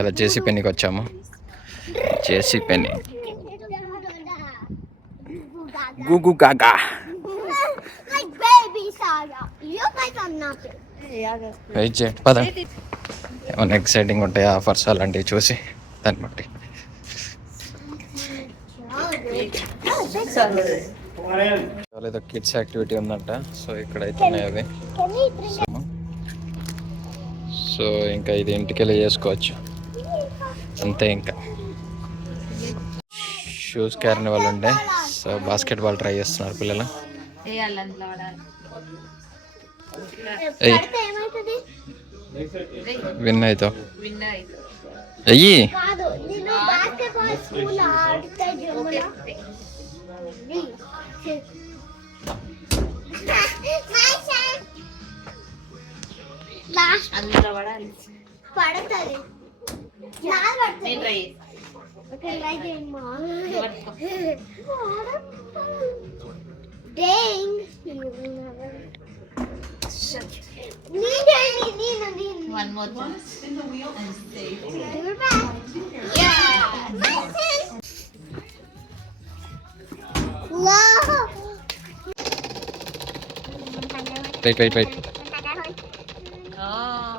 ఇలా జేసీ పెన్నికి వచ్చాము. జేసీ పెన్ని గుగు గాగా. వెయిట్ చేయండి పద. ఏమైనా ఎక్సైటింగ్ ఉంటాయి ఆఫర్స్ అలాంటివి చూసి దాన్ని బట్టి. ఏదో కిడ్స్ యాక్టివిటీ ఉందంట. సో ఇక్కడైతే ఉన్నాయి అవి. సో ఇంకా ఇది ఇంటికి వెళ్ళి చేసుకోవచ్చు అంతే. ఇంకా షూస్ క్యారిన వాళ్ళు ఉండే. సో బాస్కెట్ బాల్ ట్రై చేస్తున్నారు పిల్లలు. విన్ అవుతావు అయ్యి. One more time. Wait. Oh.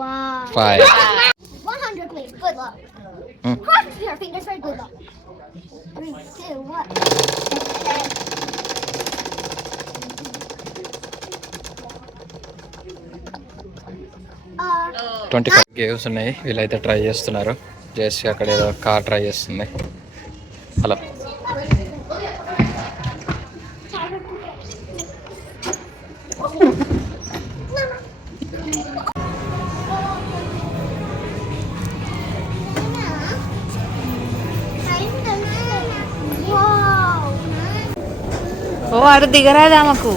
Wow. 5. 100, please. Good luck. Cross your fingers for good luck. 3, 2, 1. 25 గేమ్స్ ఉన్నాయి. వీళ్ళైతే ట్రై చేస్తున్నారు. జేసీ అక్కడ ఏదో కార్ ట్రై చేస్తుంది అలా. ఓ ఆడు దిగరాదా మాకు.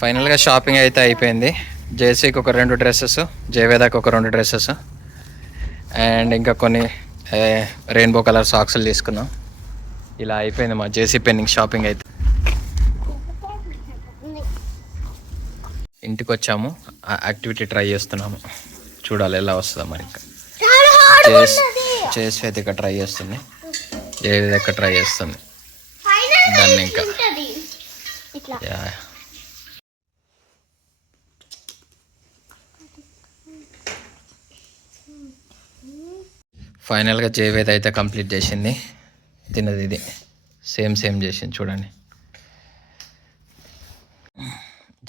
ఫైనల్గా షాపింగ్ అయితే అయిపోయింది. జేసీకి ఒక 2 డ్రెస్సెస్, జయవేదాకి ఒక 2 డ్రెస్సెస్ అండ్ ఇంకా కొన్ని రెయిన్బో కలర్ సాక్స్లు తీసుకున్నాం. ఇలా అయిపోయింది మా జేసీ పెన్నింగ్ షాపింగ్ అయితే. ఇంటికి వచ్చాము. యాక్టివిటీ ట్రై చేస్తున్నాము. చూడాలి ఎలా వస్తుందో మరి. ఇంకా చేసి అయితే ఇక్కడ ట్రై చేస్తుంది. జయవేద ఇక్కడ ట్రై చేస్తుంది దాన్ని. ఇంకా ఫైనల్గా జయవేద అయితే కంప్లీట్ చేసింది. తినది ఇది సేమ్ చేసింది చూడండి.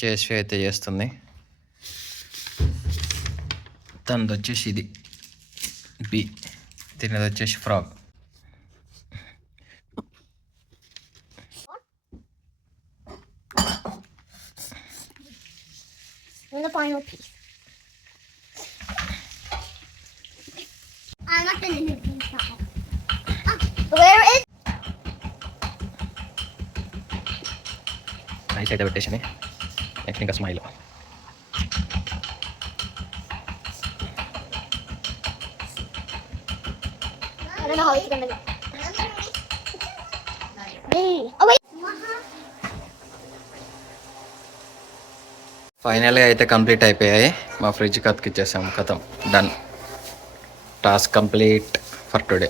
జయశ్రీ అయితే చేస్తుంది. తనది వచ్చేసి ఇది బి, తినది వచ్చేసి frock. The final piece. I'm not gonna hit these guys. Where is? Nice అయితే పెట్టేసింది. నెక్స్ట్ ఇంకా smile. I don't know how it's gonna go. Oh wait. ఫైనల్గా అయితే కంప్లీట్ అయిపోయాయి. మా ఫ్రిడ్జ్ కత్తికిచ్చేసాము. కథం done. Task complete for today.